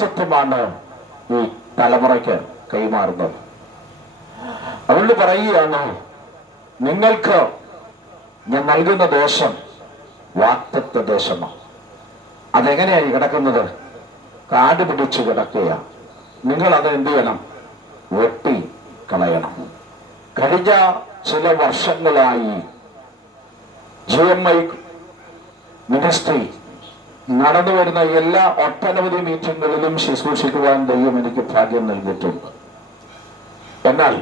വാക്തത്വമാണ് ഈ തലമുറയ്ക്ക് കൈമാറുന്നത്. അതുകൊണ്ട് പറയുകയാണ് നിങ്ങൾക്ക് ഞാൻ നൽകുന്ന ദോഷം വാക്തത്വ ദേശമാണ് അതെങ്ങനെയായി കിടക്കുന്നത്? കാട് പിടിച്ച് കിടക്കുക നിങ്ങൾ അത് എന്ത് ചെയ്യണം? വെട്ടി കളയണം. കഴിഞ്ഞ ചില വർഷങ്ങളായി ജി എം ഐ മിനിസ്ട്രി നടന്നു വരുന്ന എല്ലാ ഒട്ടനവധി മീറ്റിങ്ങുകളിലും ശുശ്രൂഷിക്കുവാൻ ദൈവം എനിക്ക് ഭാഗ്യം നൽകിയിട്ടുണ്ട്. എന്നാൽ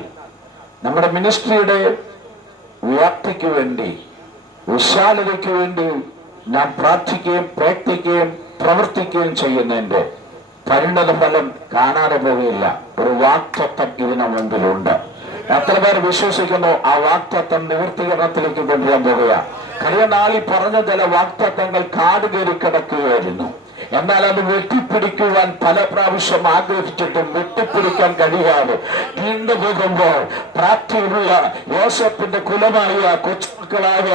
നമ്മുടെ മിനിസ്ട്രിയുടെ വ്യാപ്തിക്ക് വേണ്ടി വിശാലതയ്ക്ക് വേണ്ടി നാം പ്രാർത്ഥിക്കുകയും പ്രയത്നിക്കുകയും പ്രവർത്തിക്കുകയും ചെയ്യുന്നതിന്റെ പരിണത ഫലം കാണാതെ പോവുകയില്ല. ഒരു വാക്തത്വം ഇതിനു മുമ്പിലുണ്ട് എത്ര പേർ വിശ്വസിക്കുന്നു ആ വാക്തത്വം നിവർത്തീകരണത്തിലേക്ക് കൊണ്ടുവരാൻ പോകുക? കഴിഞ്ഞ നാളിൽ പറഞ്ഞ ചില വാക്തത്വങ്ങൾ കാട് കയറി കിടക്കുകയായിരുന്നു. എന്നാൽ അത് വെട്ടിപ്പിടിക്കുവാൻ പല പ്രാവശ്യം ആഗ്രഹിച്ചിട്ടും വെട്ടിപ്പിടിക്കാൻ കഴിയാതെ വീണ്ടും പോകുമ്പോൾ പ്രാപ്തിയുള്ള യോസഫിന്റെ കുലമായ കൊച്ചുമക്കളായ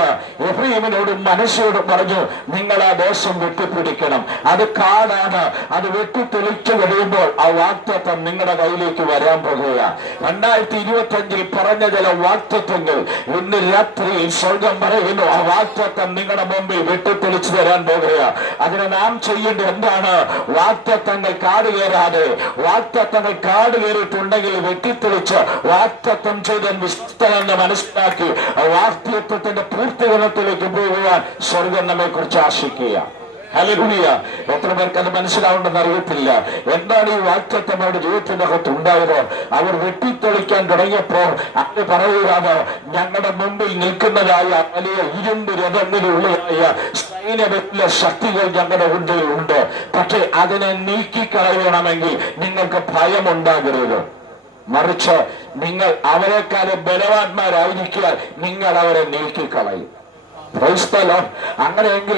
എഫ്രീമിനോടും മനസ്സിനോടും പറഞ്ഞു നിങ്ങൾ ആ ദോഷം വെട്ടിപ്പിടിക്കണം അത് കാടാണ്. അത് വെട്ടിത്തെളിച്ചു കഴിയുമ്പോൾ ആ വാക്തത്വം നിങ്ങളുടെ കയ്യിലേക്ക് വരാൻ പോകുക രണ്ടായിരത്തി ഇരുപത്തി അഞ്ചിൽ പറഞ്ഞ ചില വാക്തത്വങ്ങൾ ഇന്ന് രാത്രി സ്വർഗം പറയുന്നു ആ വാക്തത്വം നിങ്ങളുടെ മുമ്പിൽ വെട്ടിത്തെളിച്ചു തരാൻ പോകുക അതിന് നാം ചെയ്യേണ്ടത് എന്താണ്? വാക്തത്വങ്ങൾ കാട് കയറാതെ വാക്തത്വങ്ങൾ കാട് കയറിയിട്ടുണ്ടെങ്കിൽ വെട്ടിത്തെളിച്ച് വാക്തത്വം ചെയ്ത വിശ്വസ്തനെന്ന് മനസ്സിലാക്കി ആ വാക്തത്വത്തിന്റെ പൂർത്തീകരണത്തിലേക്ക് പോകുവാൻ സ്വർഗം നമ്മെ കുറിച്ച് ആശിക്കുക ഹലഗുണിയ എത്ര പേർക്ക് അത് മനസ്സിലാവേണ്ടെന്ന് അറിയത്തില്ല. എന്താണ് ഈ വാക്യത്തെ അവരുടെ ജീവിതത്തിന്റെ അകത്ത് ഉണ്ടായത്? അവർ വെട്ടിത്തെളിക്കാൻ തുടങ്ങിയപ്പോൾ അത് പറയുകയാണ് ഞങ്ങളുടെ മുമ്പിൽ നിൽക്കുന്നതായ വലിയ ഇരുമ്പ് രഥങ്ങളിലുള്ളതായ സൈന്യത്തിലെ ശക്തികൾ ഞങ്ങളുടെ ഉള്ളിൽ ഉണ്ട്. പക്ഷെ അതിനെ നീക്കിക്കളയണമെങ്കിൽ നിങ്ങൾക്ക് ഭയമുണ്ടാകരുത്. മറിച്ച് നിങ്ങൾ അവരെക്കാളും ബലവാന്മാരായിരിക്കാൻ നിങ്ങൾ അവരെ നീക്കിക്കളയും. അങ്ങനെയെങ്കിൽ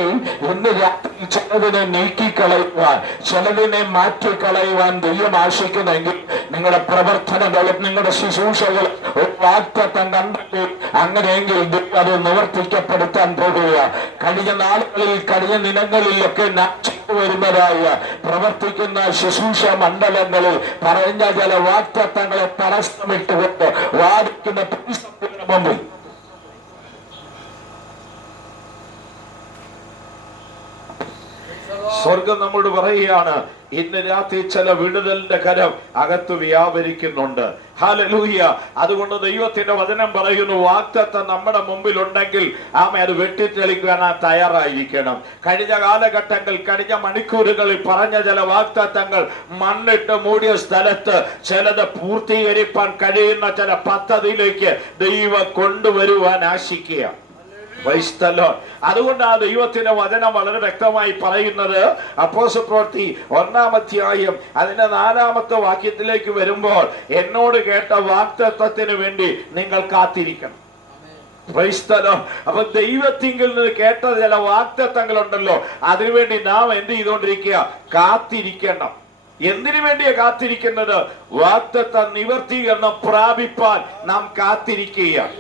ഇന്ന് രാത്രി ചിലതിനെ നീക്കിക്കളയുവാൻ ചിലതിനെ മാറ്റിക്കളയുവാൻ ദൈവം ആശിക്കുന്നെങ്കിൽ നിങ്ങളുടെ പ്രവർത്തനങ്ങളും നിങ്ങളുടെ ശുശ്രൂഷകൾ ഒരു വാക്തത്വം കണ്ടെങ്കിൽ അങ്ങനെയെങ്കിൽ അത് നിവർത്തിക്കപ്പെടുത്താൻ പോകുക കഴിഞ്ഞ നാളുകളിൽ കഴിഞ്ഞ ദിനങ്ങളിലൊക്കെ നാം വരുന്നതായ പ്രവർത്തിക്കുന്ന ശുശ്രൂഷ മണ്ഡലങ്ങളിൽ പറഞ്ഞ ചില വാക്തത്വങ്ങളെ തടസ്സമിട്ടുകൊണ്ട് വാദിക്കുന്ന മുമ്പിൽ സ്വർഗം നമ്മളോട് പറയുകയാണ് ഇന്ന് രാത്രി ചില വിടുതലിന്റെ കരം അകത്ത് വ്യാപരിക്കുന്നുണ്ട്. ഹാലലൂഹ്യ അതുകൊണ്ട് ദൈവത്തിന്റെ വചനം പറയുന്നു വാക്തത്വം നമ്മുടെ മുമ്പിൽ ഉണ്ടെങ്കിൽ ആമ അത് വെട്ടിത്തെളിക്കാൻ ആ തയ്യാറായിരിക്കണം. കഴിഞ്ഞ കാലഘട്ടങ്ങൾ കഴിഞ്ഞ മണിക്കൂറുകളിൽ പറഞ്ഞ ചില വാക്തത്വങ്ങൾ മണ്ണിട്ട് മൂടിയ സ്ഥലത്ത് ചിലത് പൂർത്തീകരിപ്പാൻ കഴിയുന്ന ചില പദ്ധതിയിലേക്ക് ദൈവം കൊണ്ടുവരുവാൻ ആശിക്കുക Praise the Lord. അതുകൊണ്ട് ആ ദൈവത്തിന്റെ വചനം വളരെ വ്യക്തമായി പറയുന്നത് അപ്പോസ പ്രവൃത്തി ഒന്നാമധ്യായം അതിന്റെ നാലാമത്തെ വാക്യത്തിലേക്ക് വരുമ്പോൾ എന്നോട് കേട്ട വാക്തത്വത്തിന് വേണ്ടി നിങ്ങൾ കാത്തിരിക്കണം. അപ്പൊ ദൈവത്തിങ്കിൽ നിന്ന് കേട്ട ചില വാക്തത്വങ്ങളുണ്ടല്ലോ അതിനുവേണ്ടി നാം എന്ത് ചെയ്തുകൊണ്ടിരിക്കുക കാത്തിരിക്കണം എന്തിനു വേണ്ടിയാ കാത്തിരിക്കുന്നത് വാക്തത്വ നിവർത്തീകരണം പ്രാപിപ്പാൻ നാം കാത്തിരിക്കുകയാണ്.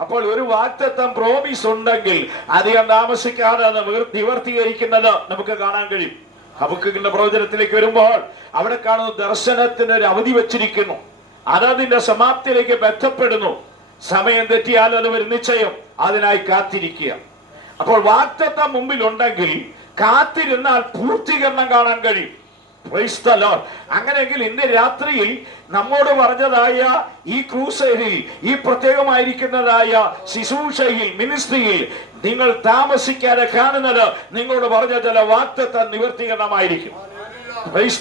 അപ്പോൾ ഒരു വാക്തത്വം പ്രോമിസ് ഉണ്ടെങ്കിൽ അധികം താമസിക്കാതെ അത് നിവർത്തീകരിക്കുന്നത് നമുക്ക് കാണാൻ കഴിയും. ഹബക്കുകിന്റെ പ്രവചനത്തിലേക്ക് വരുമ്പോൾ അവിടെ കാണുന്ന ദർശനത്തിന് ഒരു അവധി വെച്ചിരിക്കുന്നു. അതതിന്റെ സമാപ്തിയിലേക്ക് ബന്ധപ്പെടുന്നു. സമയം തെറ്റിയാൽ അത് ഒരു നിശ്ചയം. അതിനായി കാത്തിരിക്കുക. അപ്പോൾ വാക്തത്വം മുമ്പിൽ ഉണ്ടെങ്കിൽ കാത്തിരുന്നാൽ പൂർത്തീകരണം കാണാൻ കഴിയും. അങ്ങനെയെങ്കിൽ ഇന്ന് രാത്രിയിൽ നമ്മോട് പറഞ്ഞതായ ഈ ക്രൂസൈഡിൽ ഈ പ്രത്യേകമായിരിക്കുന്നതായ ശിശൂഷയിൽ മിനിസ്ട്രിയിൽ നിങ്ങൾ താമസിക്കാതെ കാണുന്നത് നിങ്ങളോട് പറഞ്ഞ ചില വാക്തത്വ നിവർത്തീകരണമായിരിക്കും. Praise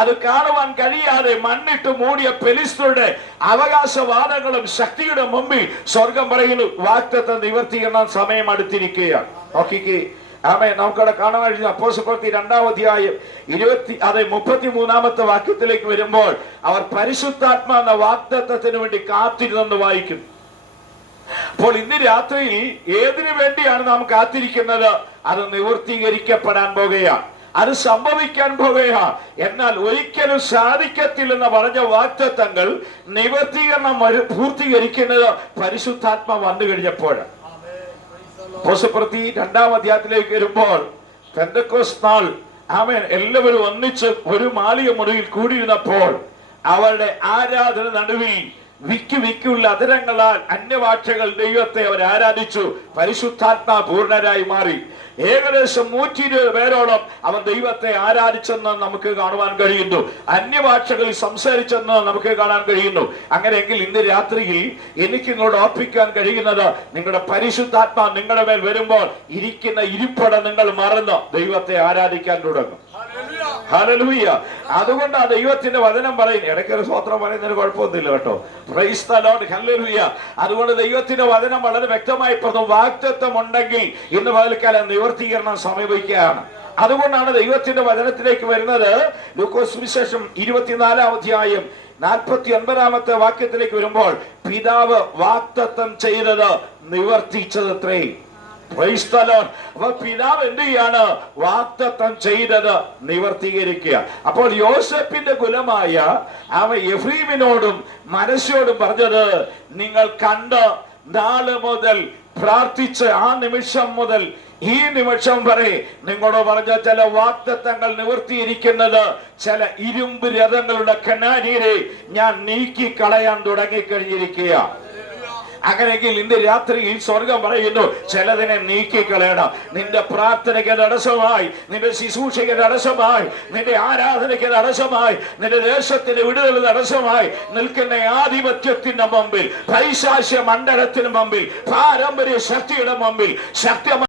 അത് കാണുവാൻ കഴിയാതെ മണ്ണിട്ട് മൂടിയ പെലിസ്തുടെ അവകാശവാദങ്ങളും ശക്തിയുടെ മുമ്പിൽ സ്വർഗം പറയുന്നു വാക്തത്വ നിവർത്തീകരണം സമയം അടുത്തിരിക്കുകയാണ്. നോക്കിക്കേ ആമേ നമുക്കവിടെ കാണാൻ കഴിഞ്ഞു അപ്പോസപ്രവൃത്തി രണ്ടാം അധ്യായം ഇരുപത്തി അതെ മുപ്പത്തി മൂന്നാമത്തെ വാക്യത്തിലേക്ക് വരുമ്പോൾ അവർ പരിശുദ്ധാത്മ എന്ന വാഗ്ദത്വത്തിന് വേണ്ടി കാത്തിരുന്നെന്ന് വായിക്കും അപ്പോൾ ഇന്ന് രാത്രിയിൽ ഏതിനു വേണ്ടിയാണ് നാം കാത്തിരിക്കുന്നത്? അത് നിവൃത്തീകരിക്കപ്പെടാൻ പോകുകയാണ്. അത് സംഭവിക്കാൻ പോകുകയാണ്. എന്നാൽ ഒരിക്കലും സാധിക്കത്തില്ലെന്ന് പറഞ്ഞ വാക്തത്വങ്ങൾ നിവർത്തീകരണം പൂർത്തീകരിക്കുന്നത് പരിശുദ്ധാത്മ വന്നു കഴിഞ്ഞപ്പോഴാണ് അപ്പോസ്തലപ്രവൃത്തി രണ്ടാം അധ്യായത്തിലേക്ക് വരുമ്പോൾ പെന്തക്കോസ് നാൾ അവൻ എല്ലാവരും ഒന്നിച്ച് ഒരു മാളിക മുറിയിൽ കൂടിയിരുന്നപ്പോൾ അവരുടെ ആരാധന നടുവിൽ വിക്കു വിക്കുള്ള അതിരങ്ങളാൽ അന്യഭാഷകൾ ദൈവത്തെ അവർ ആരാധിച്ചു. പരിശുദ്ധാത്മാ പൂർണരായി മാറി. ഏകദേശം നൂറ്റി ഇരുപത് പേരോളം അവൻ ദൈവത്തെ ആരാധിച്ചെന്ന് നമുക്ക് കാണുവാൻ കഴിയുന്നു. അന്യഭാഷകളിൽ സംസാരിച്ചെന്ന് നമുക്ക് കാണാൻ കഴിയുന്നു. അങ്ങനെയെങ്കിൽ ഇന്ന് രാത്രിയിൽ എനിക്ക് ഇങ്ങോട്ട് ഓർപ്പിക്കാൻ കഴിയുന്നത് നിങ്ങളുടെ പരിശുദ്ധാത്മാ നിങ്ങളുടെ മേൽ വരുമ്പോൾ ഇരിക്കുന്ന ഇരിപ്പട നിങ്ങൾ മറന്ന് ദൈവത്തെ ആരാധിക്കാൻ തുടങ്ങും. ഹല്ലേലൂയ. അതുകൊണ്ട് ആ ദൈവത്തിന്റെ വചനം പറയും ഇടയ്ക്കൊരു സ്വത്രം പറയുന്നതിന് കുഴപ്പമൊന്നുമില്ല കേട്ടോ. പ്രൈസ് ദ ലോർഡ് അതുകൊണ്ട് ദൈവത്തിന്റെ വചനം വളരെ വ്യക്തമായി പറഞ്ഞു വാക്തത്വം ഉണ്ടെങ്കിൽ ഇന്ന് പകൽക്കാലം നിവർത്തീകരണം സമീപിക്കുകയാണ്. അതുകൊണ്ടാണ് ദൈവത്തിന്റെ വചനത്തിലേക്ക് വരുന്നത്. ലൂക്കോസ് വിശേഷം ഇരുപത്തിനാലാം അധ്യായം നാൽപ്പത്തി ഒൻപതാമത്തെ വാക്യത്തിലേക്ക് വരുമ്പോൾ പിതാവ് വാക്തത്വം ചെയ്തത് നിവർത്തിച്ചതത്രേ. അപ്പൊ പിതാവ് എന്ത് ചെയ്യാണ്? വാക്തത്വം ചെയ്തത് നിവർത്തീകരിക്കുക. അപ്പോൾ യോസഫിന്റെ കുലമായ അവ എഫ്രീമിനോടും മനസ്സോടും പറഞ്ഞത് നിങ്ങൾ കണ്ട് നാൾ മുതൽ പ്രാർത്ഥിച്ച് ആ നിമിഷം മുതൽ ഈ നിമിഷം വരെ നിങ്ങളോട് പറഞ്ഞ ചില വാക്തത്വങ്ങൾ നിവർത്തിയിരിക്കുന്നത് ചില ഇരുമ്പ് രഥങ്ങളുടെ കനാരിയെ ഞാൻ നീക്കി കളയാൻ തുടങ്ങിക്കഴിഞ്ഞിരിക്കുക അങ്ങനെയെങ്കിൽ ഇന്ന് രാത്രിയിൽ സ്വർഗം പറയുന്നു ചിലതിനെ നീക്കിക്കളയണം. നിന്റെ പ്രാർത്ഥനയ്ക്ക് തടസ്സമായി നിന്റെ ശുശ്രൂഷയ്ക്ക് തടസ്സമായി നിന്റെ ആരാധനയ്ക്ക് തടസ്സമായി നിന്റെ ദേശത്തിന് വിടുതൽ തടസ്സമായി. നിൽക്കുന്ന ആധിപത്യത്തിന്റെ മുമ്പിൽ പൈശാശ്യ മണ്ഡലത്തിന് മുമ്പിൽ പാരമ്പര്യ ശക്തിയുടെ മുമ്പിൽ ശക്തി